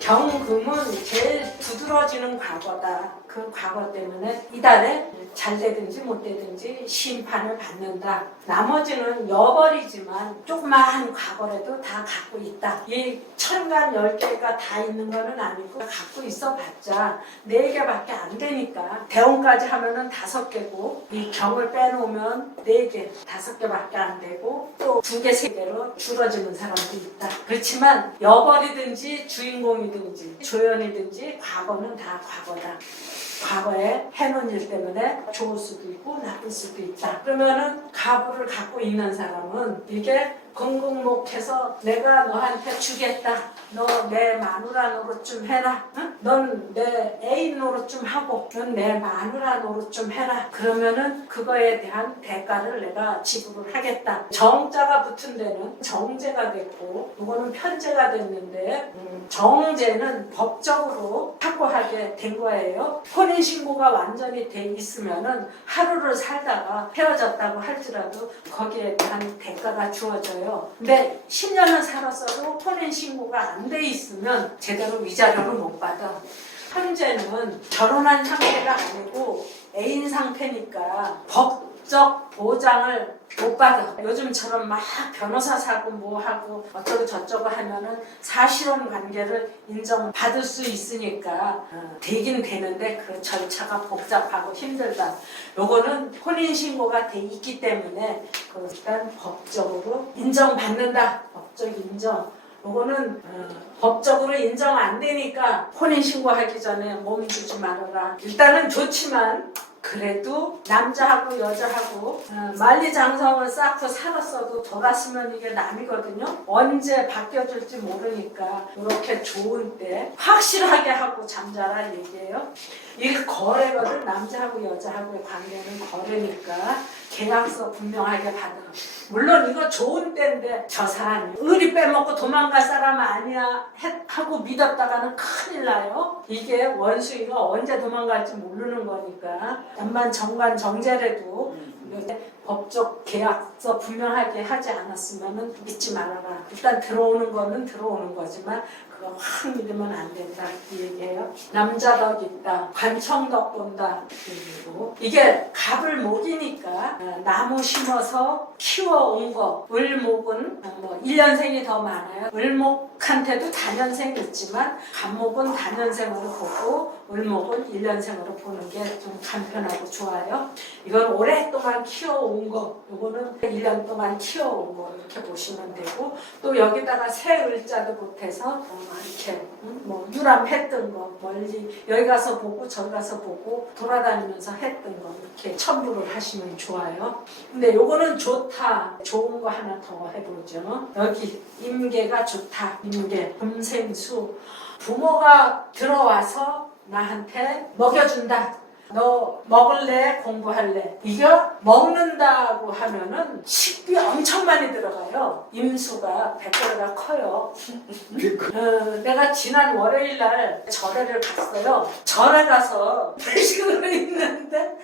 경금은 제일 두드러지는 과거다. 그 과거 때문에 이달에 잘 되든지 못 되든지 심판을 받는다. 나머지는 여벌이지만 조그마한 과거라도 다 갖고 있다. 이 천간 열 개가 다 있는 거는 아니고 갖고 있어 봤자 네 개밖에 안 되니까 대원까지 하면은 다섯 개고 이 경을 빼놓으면 네 개, 다섯 개밖에 안 되고 또 두 개, 세 개로 줄어지는 사람도 있다. 그렇지만 여벌이든지 주인공이든지 조연이든지 과거는 다 과거다. 과거에 해놓은 일 때문에 좋을 수도 있고 나쁠 수도 있다. 그러면은 가부를 갖고 있는 사람은 이게 건국목해서 내가 너한테 주겠다. 너 내 마누라 노릇 좀 해라. 넌내 애인 노릇 좀 하고, 넌 내 마누라 노릇 좀 해라. 그러면은 그거에 대한 대가를 내가 지불을 하겠다. 정자가 붙은 데는 정제가 됐고, 이거는 편제가 됐는데, 음, 정제는 법적으로 확고하게 된 거예요. 혼인 신고가 완전히 돼 있으면은 하루를 살다가 헤어졌다고 할지라도 거기에 대한 대가가 주어져요. 근데 10년을 살았어도 혼인 신고가 안 돼 있으면 제대로 위자료를 못 받아. 현재는 결혼한 상태가 아니고 애인 상태니까 법 적 보장을 못 받아. 요즘처럼 막 변호사 사고 뭐 하고 어쩌고 저쩌고 하면은 사실혼 관계를 인정받을 수 있으니까 어, 되긴 되는데 그 절차가 복잡하고 힘들다. 요거는 혼인 신고가 돼 있기 때문에 그 일단 법적으로 인정받는다. 법적 인정. 요거는 어, 법적으로 인정 안 되니까 혼인 신고하기 전에 몸 주지 말아라. 일단은 좋지만 그래도 남자하고 여자하고 어, 만리장성을 쌓고 살았어도 돌았으면 이게 남이거든요. 언제 바뀌어질지 모르니까 이렇게 좋은 때 확실하게 하고 잠자라 얘기예요. 이 거래거든 남자하고 여자하고의 관계는 거래니까 계약서 분명하게 받아. 물론 이거 좋은 때인데 저 사람이 의리 빼먹고 도망갈 사람 아니야 했- 하고 믿었다가는 큰일 나요. 이게 원수이가 언제 도망갈지 모르는 거니까 연만 정관 정제라도 법적 계약서 분명하게 하지 않았으면 믿지 말아라. 일단 들어오는 거는 들어오는 거지만 그거 확 믿으면 안 된다 이 얘기예요. 남자덕 있다, 관청덕 본다 그리고 이게 갑을 목이니까 어, 나무 심어서 키워온 거 을목은 어, 뭐 1년생이 더 많아요. 을목한테도 단연생이 있지만 갑목은 단연생으로 보고 을목은 1년생으로 보는 게 좀 간편하고 좋아요. 이건 오랫동안 키워온 거, 요거는 1년 동안 키워온 거 이렇게 보시면 되고 또 여기다가 새 을자도 못해서 어, 이렇게 음, 뭐 유람 했던 거 멀리 여기 가서 보고 저기 가서 보고 돌아다니면서 했던 거 이렇게 첨부를 하시면 좋아요. 근데 요거는 좋다. 좋은 거 하나 더 해보죠. 여기 임계가 좋다. 임계, 금생수. 부모가 들어와서 나한테 먹여준다. 너 먹을래? 공부할래? 이거 먹는다고 하면은 식비 엄청 많이 들어가요. 임수가 백골가 커요. 어, 내가 지난 월요일 날 절에를 갔어요. 절에 가서 회식을 있는데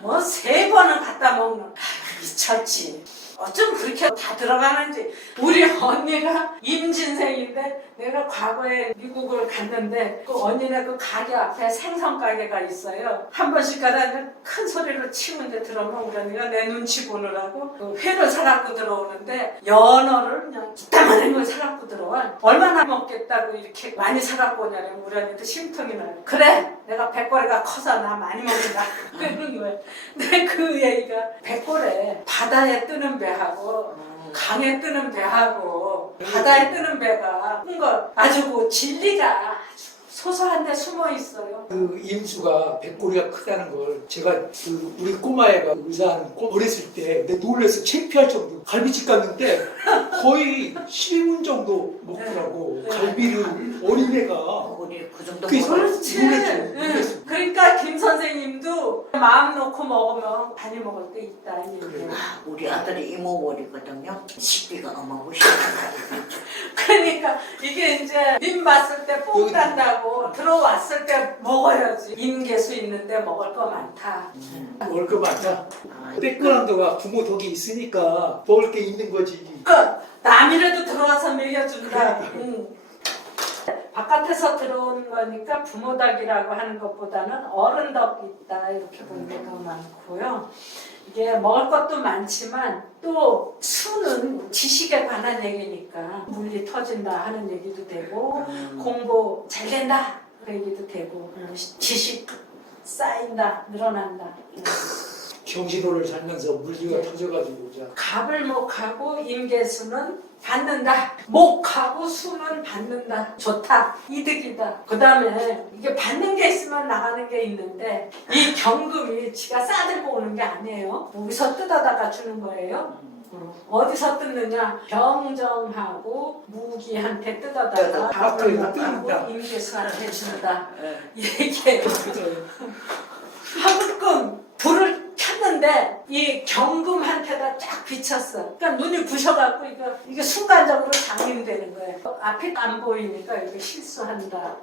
뭐 세 번은 갖다 먹는. 아, 미쳤지. 어쩜 그렇게 다 들어가는지. 우리 언니가 임진생인데 내가 과거에 미국을 갔는데 그 언니네 그 가게 앞에 생선 가게가 있어요. 한 번씩 가다 큰 소리로 치는데 들어오면 우리 언니가 내 눈치 보느라고 그 회를 사갖고 들어오는데 연어를 그냥 이따만한 걸 사갖고 들어와. 얼마나 먹겠다고 이렇게 많이 사갖고 오냐면 우리 언니도 심통이 나요. 그래 내가 백골이가 커서 나 많이 먹는다. 그러는 거예요. 근데 그 얘기가 백골에 바다에 뜨는 배하고 강에 뜨는 배하고 바다에 뜨는 배가 큰거 아주 그 진리가 아주 소소한데 숨어 있어요. 그 임수가 백골이가 크다는 걸 제가 그 우리 꼬마애가 의사하는 꼬 어렸을 때 내 놀래서 창피할 정도로 갈비집 갔는데 거의 10인 정도 먹더라고 네. 갈비를 어린애가 우리 그 정도 그래서 먹을 그렇지. 놀랬죠. 놀랬어 그러니까 김 선생님도 마음 놓고 먹으면 많이 먹을 때 있다 이 얘기예요. 아, 우리 아들이 이모머리거든요. 식비가 어마무시하다. 그러니까 이게 이제 님 봤을 때뽕 단다고 들어왔을 때 먹어야지. 임계수 있는데 먹을 거 많다. 먹을 거 많다 아, 백골한도가 부모 덕이 있으니까 먹을 게 있는 거지 그 남이라도 들어와서 먹여준다. 응. 바깥에서 들어온 거니까 부모 덕이라고 하는 것보다는 어른 덕이 있다 이렇게 보는 게더 많고요. 이게 먹을 것도 많지만 또 수는 지식에 관한 얘기니까 물리 터진다 하는 얘기도 되고 음. 공부 잘 된다 그 얘기도 되고 음, 지식 쌓인다 늘어난다 경신호를 살면서 물기가 네. 터져가지고 자 갑을 목하고 임계수는 받는다. 목하고 수는 받는다. 좋다. 이득이다. 그 다음에 이게 받는 게 있으면 나가는 게 있는데 이 경금이 지가 싸들고 오는 게 아니에요. 여기서 뜯어다가 주는 거예요? 어디서 뜯느냐? 병정하고 무기한테 뜯어다가 뜯어. 갑을 아, 뜯는다. 목하고 임계수한테 준다. 예. 이게 하급금 켰는데 이 경금한테다 쫙 비쳤어. 그러니까 눈이 부셔갖고 이거 이게 순간적으로 장님되는 거예요. 앞이 안 보이니까 이거 실수한다.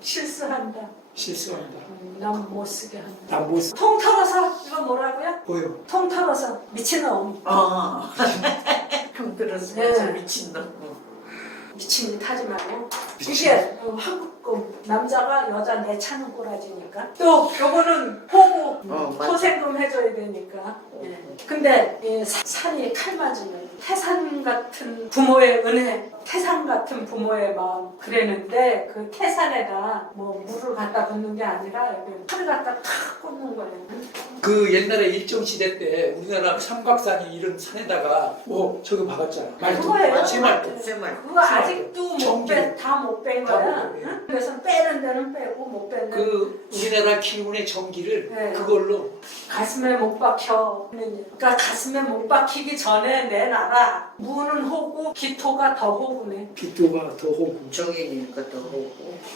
실수한다. 실수한다. 음, 너무 못 쓰게 한다. 난못통 털어서 이거 뭐라고요? 보여. 통 털어서 미친놈. 어. 형 들었으면 네. 저 미친놈. 미친 짓 하지 말고 미친. 이게 어, 한국금 남자가 여자 내 차는 꼬라지니까 또 요거는 호구 어, 맞아. 토생금 해줘야 되니까 예. 근데 이 사- 산이 칼 맞으면 태산 같은 부모의 은혜 태산 같은 부모의 마음 그랬는데 그 태산에다 뭐 물을 갖다 붓는 게 아니라 여기 칼을 갖다 탁 꽂는 거예요 그 옛날에 일정 시대 때 우리나라 삼각산이 이런 산에다가 뭐 저기 박았잖아. 말도 그거예요. 제말도. 그거 아직도 전기. 못빼다 못 뺀 다 거야 못 빼. 응? 그래서 빼는 데는 빼고 못 빼는 그 우리나라 기운의 전기를 네. 그걸로 가슴에 못 박혀. 그러니까 가슴에 못 박히기 전에 내놔라. 무는 호구, 기토가 더 호 구네. 빛도가 더 호구. 정인이니까 또 하고.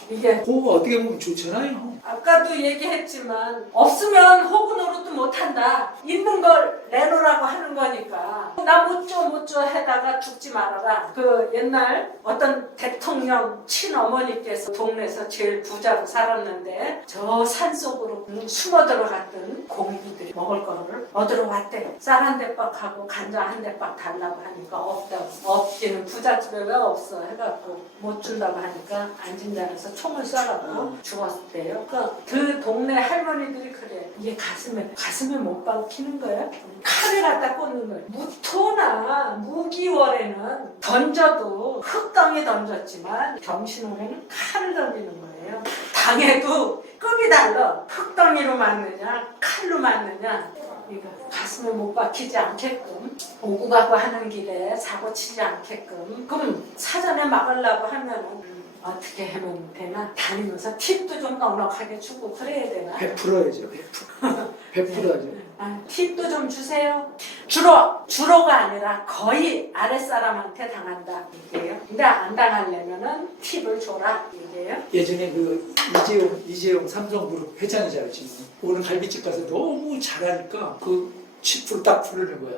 이게 호구 어떻게 보면 좋잖아요. 아까도 얘기했지만 없으면 호구 노릇도 못한다. 있는 걸 내놓으라고 하는 거니까 나 못줘 못줘 해다가 죽지 말아라. 그 옛날 어떤 대통령 친어머니께서 동네에서 제일 부자로 살았는데 저 산속으로 숨어 들어갔던 공기들이 먹을 거를 얻으러 왔대. 쌀한 대박하고 간장 한 대박 달라고 하니까 없다고. 없기는 부잣집에 왜 없어 해갖고 못 준다고 하니까 앉은 자리에서 총을 쏴갖고 죽었대요. 그러니까 그 동네 할머니들이 그래. 이게 가슴에 가슴에 못 박히는 거야. 칼을 갖다 꽂는. 무토나 무기월에는 던져도 흙덩이 던졌지만 경신호에는 칼을 던지는 거예요. 당해도 급이 달라. 흙덩이로 맞느냐 칼로 맞느냐 이거 가슴에 못 박히지 않게끔 오고 가고 하는 길에 사고 치지 않게끔 그럼 사전에 막으려고 하면은 어떻게 하면 되나 다니면서 팁도 좀 넉넉하게 주고 그래야 되나 베풀어야죠. 베풀. 베풀어 야죠. 아, 팁도 좀 주세요 주로 주로가 아니라 거의 아랫사람한테 당한다 이게요 근데 안 당하려면은 팁을 줘라 이게요 예전에 그 이재용 이재용 삼성그룹 회장이잖아요 지금. 오늘 갈비집 가서 너무 잘하니까 그 칩을 딱 부르는 거야.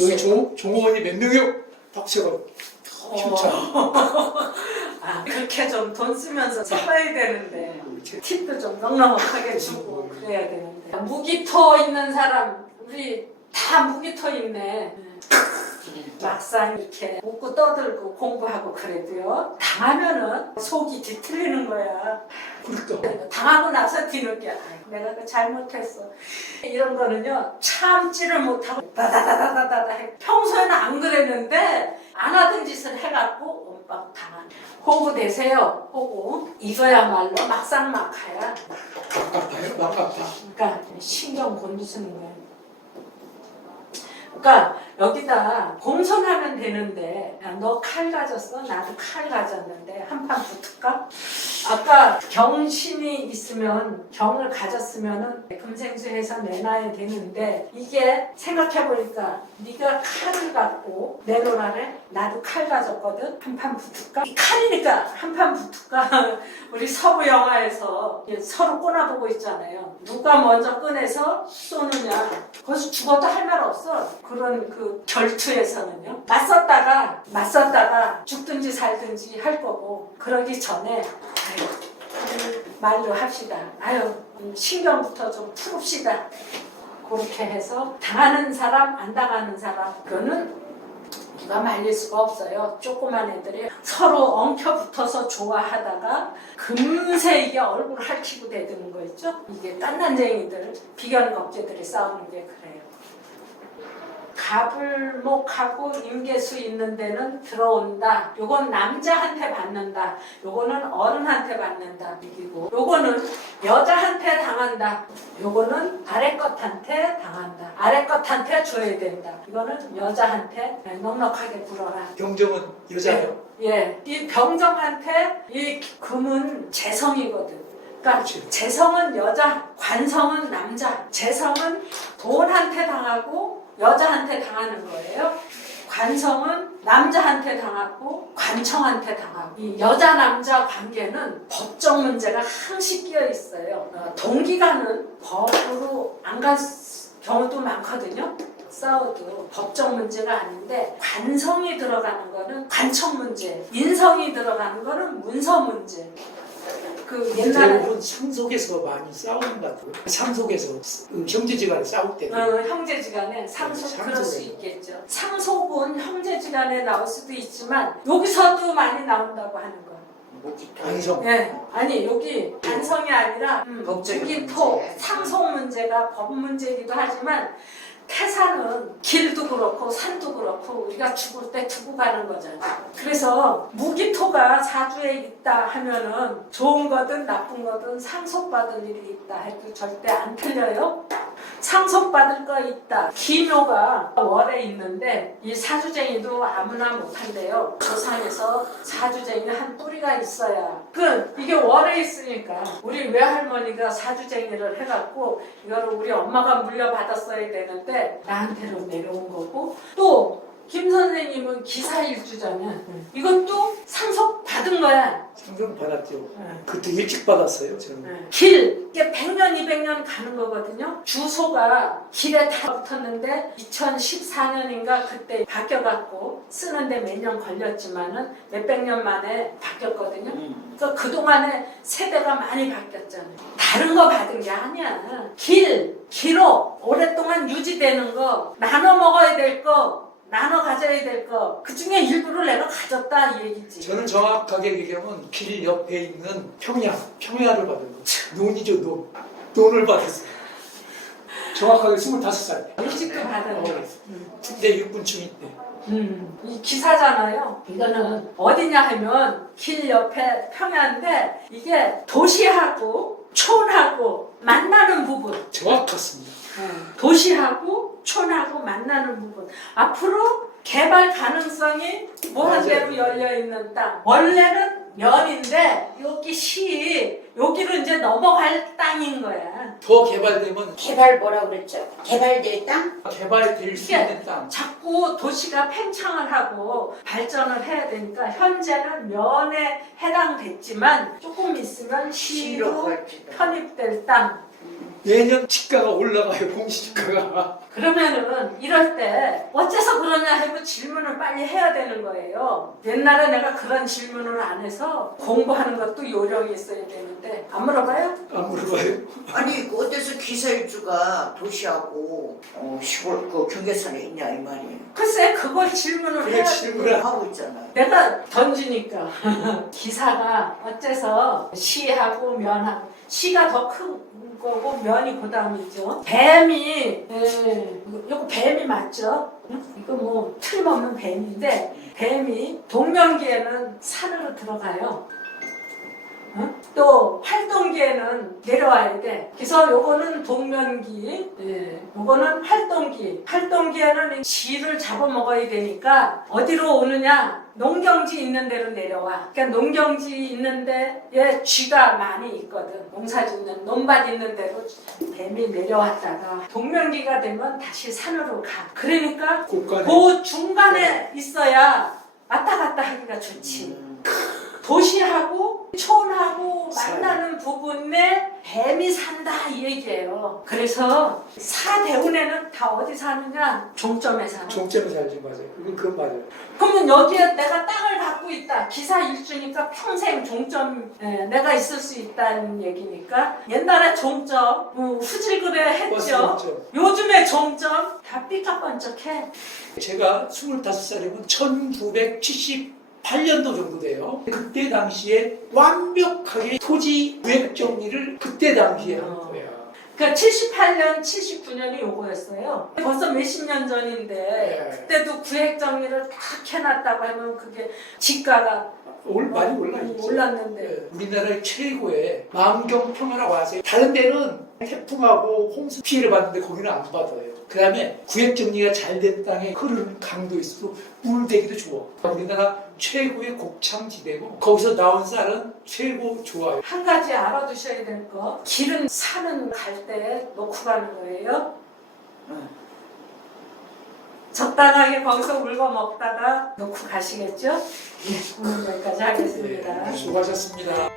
여기 종 종업원이 몇 명이요? 박세가 춤춰. 아 그렇게 좀 돈 쓰면서 써봐야 되는데 팁도 좀 넉넉하게 주고 그래야 되는데. 무기토 있는 사람 우리 다 무기토 있네 막상 이렇게 웃고 떠들고 공부하고 그래도요 당하면은 속이 뒤틀리는 거야. 그러니까 당하고 나서 뒤늦게. 아이, 내가 그 잘못했어. 이런 거는요 참지를 못하고 다다다다다다 해. 평소에는 안 그랬는데 안 하던 짓을 해갖고 엄박 당한. 호구 되세요. 호구. 이거야말로 막상 막하야. 막갑다요. 막갑다. 그러니까 신경 곤두쓰는 거예요. 그러니까 여기다 공손하면 되는데 너 칼 가졌어? 나도 칼 가졌는데 한 판 붙을까? 아까 경신이 있으면 경을 가졌으면은 금생수해서 내놔야 되는데 이게 생각해 보니까 네가 칼을 갖고 내놓으라래 나도 칼 가졌거든 한 판 붙을까? 이 칼이니까 한 판 붙을까? 우리 서부 영화에서 서로 꼬나보고 있잖아요. 누가 먼저 꺼내서 쏘느냐. 거기서 죽어도 할 말 없어. 그런 그 결투에서는요. 맞섰다가 맞섰다가 죽든지 살든지 할 거고 그러기 전에 아유 음, 말로 합시다. 아유 음, 신경부터 좀 풀읍시다. 그렇게 해서 당하는 사람 안 당하는 사람 그거는 누가 말릴 수가 없어요. 조그만 애들이 서로 엉켜 붙어서 좋아하다가 금세 이게 얼굴 핥히고 대드는 거 있죠? 이게 깐난쟁이들, 비견 겁재들이 싸우는 게 그래요. 가불목하고 임계수 있는 데는 들어온다. 요건 남자한테 받는다. 요거는 어른한테 받는다. 이기고 요거는 여자한테 당한다. 요거는 아래 것한테 당한다. 아래 것한테 줘야 된다. 이거는 여자한테 넉넉하게 불어라. 병정은 여자예요. 예, 이 병정한테 이 금은 재성이거든. 그러니까. 재성은 여자, 관성은 남자. 재성은 돈한테 당하고 여자한테 당하는 거예요. 관성은 남자한테 당하고 관청한테 당하고 이 여자 남자 관계는 법적 문제가 항시 끼어 있어요. 어, 동기간은 법으로 안 갈 경우도 많거든요. 싸워도 법적 문제가 아닌데 관성이 들어가는 거는 관청 문제, 인성이 들어가는 거는 문서 문제. 그 옛날에 대부분 상속에서 많이 싸우는 것 같아요. 상속에서 그 형제지간에 싸울 때 어, 형제지간에 상속 네, 그럴 수. 있겠죠. 상속은 형제지간에 나올 수도 있지만 여기서도 많이 나온다고 하는 거. 관성. 예, 아니 여기 반성이 아니라 음, 법적인 문제. 상속 문제가 법 문제이기도 하지만 태산은 길도 그렇고 산도 그렇고 우리가 죽을 때 두고 가는 거잖아. 그래서 무기토가 사주에 있다 하면은 좋은 거든 나쁜 거든 상속받은 일이 있다 해도 절대 안 틀려요. 상속받을 거 있다. 기묘가 월에 있는데 이 사주쟁이도 아무나 못한대요. 조상에서 사주쟁이 한 뿌리가 있어야. 그 이게 월에 있으니까 우리 외할머니가 사주쟁이를 해갖고 이거를 우리 엄마가 물려받았어야 되는데 나한테로 내려온 거고 또 김 선생님은 기사 일주잖아. 이것도 상속 받은 거야. 상속 받았죠. 응. 그때 일찍 받았어요. 저는. 네. 길 이게 100년 200년 가는 거거든요 주소가 길에 다 붙었는데 2014년인가 그때 바뀌어갖고 쓰는데 몇 년 걸렸지만은 몇백 년 만에 바뀌었거든요 음. 그러니까 그동안에 세대가 많이 바뀌었잖아요 다른 거 받은 게 아니야 길, 기록 오랫동안 유지되는 거 나눠 먹어야 될 거 나눠 가져야 될 거 그 중에 일부를 내가 가졌다 이 얘기지 저는 정확하게 얘기하면 길 옆에 있는 평야, 평야를 받은 거. 논이죠, 논. 논을 받았어요. 정확하게 25살. 일찍도 받은 거 군대 육군충 때. 음, 이 기사잖아요. 이거는 어디냐 하면 길 옆에 평야인데 이게 도시하고 촌하고 만나는 부분. 정확했습니다. 도시하고 촌하고 만나는 부분. 앞으로 개발 가능성이 무한 대로 열려 있는 땅. 원래는 면인데 여기 시 여기로 이제 넘어갈 땅인 거야. 더 개발되면 개발 뭐라 그랬죠? 개발될 땅? 개발될 수 있는 땅. 자꾸 도시가 팽창을 하고 발전을 해야 되니까 현재는 면에 해당됐지만 조금 있으면 시로. 편입될 땅. 내년 집가가 올라가요, 공시지가가. 그러면은 이럴 때 어째서 그러냐 하고 질문을 빨리 해야 되는 거예요. 옛날에 내가 그런 질문을 안 해서 공부하는 것도 요령이 있어야 되는데 안 물어봐요? 안 물어봐요. 아니 그 어때서 기사일주가 도시하고 어, 시골 그 경계선에 있냐 이 말이에요. 글쎄 그걸 질문을 그래, 해야 질문을 하고 있잖아요. 내가 던지니까 기사가 어째서 시하고 면하고 시가 더 큰 거고 면이 그 다음이죠. 뱀이 예, 이거 뱀이 맞죠? 응? 이거 뭐 틀림없는 뱀인데 뱀이 동명기에는 산으로 들어가요. 응? 또 활동기에는 내려와야 돼. 그래서 요거는 동면기, 예, 요거는 활동기. 활동기에는 지를 잡아먹어야 되니까 어디로 오느냐? 농경지 있는 데로 내려와. 그러니까 농경지 있는 데에 쥐가 많이 있거든. 농사 짓는 논밭 있는 데로 뱀이 내려왔다가 동면기가 되면 다시 산으로 가. 그러니까 곳간에. 그 중간에 있어야 왔다 갔다 하기가 좋지. 음. 도시하고 촌하고 산. 만나는 부분에 뱀이 산다 이 얘기예요. 그래서 사대운에는 다 어디 사느냐? 종점에 사는. 종점에 살지 맞아요. 그건 그건 맞아요. 그러면 여기에 내가 땅을 갖고 있다. 기사 일주니까 평생 종점 에, 내가 있을 수 있다는 얘기니까 옛날에 종점 뭐 후질그레 했죠. 요즘에 종점 다 삐까번쩍해. 제가 25살이면 1978년도 정도 돼요. 그때 당시에 완벽하게 토지 구획 정리를 그때 당시에 한 어. 거예요. 그러니까 78년, 79년이 요거였어요. 벌써 몇십 년 전인데 네. 그때도 구획 정리를 다 해놨다고 하면 그게 지가가 올 많이 올라 있죠. 올랐는데 네, 우리나라의 최고의 만경 평화라고 아세요? 다른 데는 태풍하고 홍수 피해를 받는데 거기는 안 받아요. 그 다음에 구획 정리가 잘 된 땅에 흐르는 강도 있어도 물대기도 좋아. 우리나라 최고의 곡창지대고 거기서 나온 쌀은 최고 좋아요. 한 가지 알아두셔야 될 거. 길은 산은 갈 때 놓고 가는 거예요. 응. 적당하게 거기서 울고 먹다가 놓고 가시겠죠? 예, 오늘 여기까지 하겠습니다. 네, 수고하셨습니다.